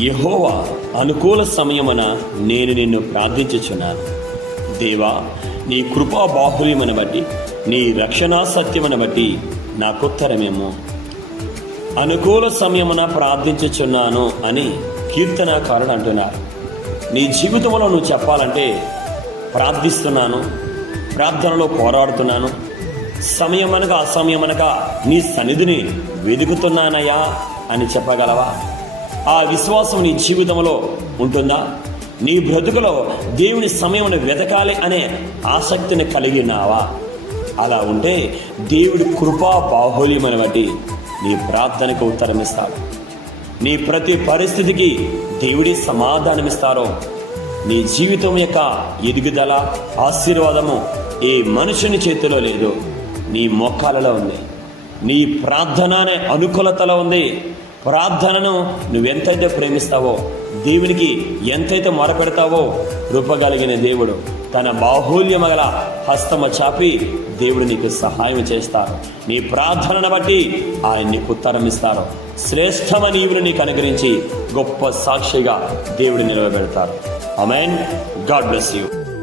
యెహోవా అనుకూల సమయమున నేను నిన్ను ప్రార్థించుచున్నాను. దేవా, నీ కృపా బాహుల్యమును బట్టి, నీ రక్షణా సత్యమును బట్టి నాకుత్తరమేమో. అనుకూల సమయమున ప్రార్థించుచున్నాను అని కీర్తనాకారుడు అంటున్నారు. నీ జీవితంలో నువ్వు చెప్పాలంటే ప్రార్థిస్తున్నాను, ప్రార్థనలో పోరాడుతున్నాను, సమయమనగా అసమయమనగా నీ సన్నిధిని వెతుకుతున్నానయ్యా అని చెప్పగలవా? ఆ విశ్వాసం నీ జీవితంలో ఉంటుందా? నీ బ్రతుకులో దేవుని సమయమును వెతకాలి అనే ఆసక్తిని కలిగి ఉన్నావా? అలా ఉంటే దేవుడి కృపా బాహుల్యమును బట్టి నీ ప్రార్థనకు ఉత్తరమిస్తాడు. నీ ప్రతి పరిస్థితికి దేవుడి సమాధానమిస్తారో. నీ జీవితం యొక్క ఎదుగుదల, ఆశీర్వాదము ఏ మనుషుని చేతిలో లేదు, నీ మోకాలలో ఉంది. నీ ప్రార్థన అనే అనుకూలతలో ఉంది. ప్రార్థనను నువ్వెంతైతే ప్రేమిస్తావో, దేవునికి ఎంతైతే మొరపెడతావో, కృపగలిగిన దేవుడు తన బాహుల్యమగల హస్తము చాపి దేవుడు నీకు సహాయం చేస్తారు. నీ ప్రార్థనను బట్టి ఆయన నీకు ఉత్తరం ఇస్తారు. శ్రేష్టమైన ఈవులు నీకు అనుగ్రహించి గొప్ప సాక్షిగా దేవుడు నిలవబెడతారు. ఆమేన్. God bless you.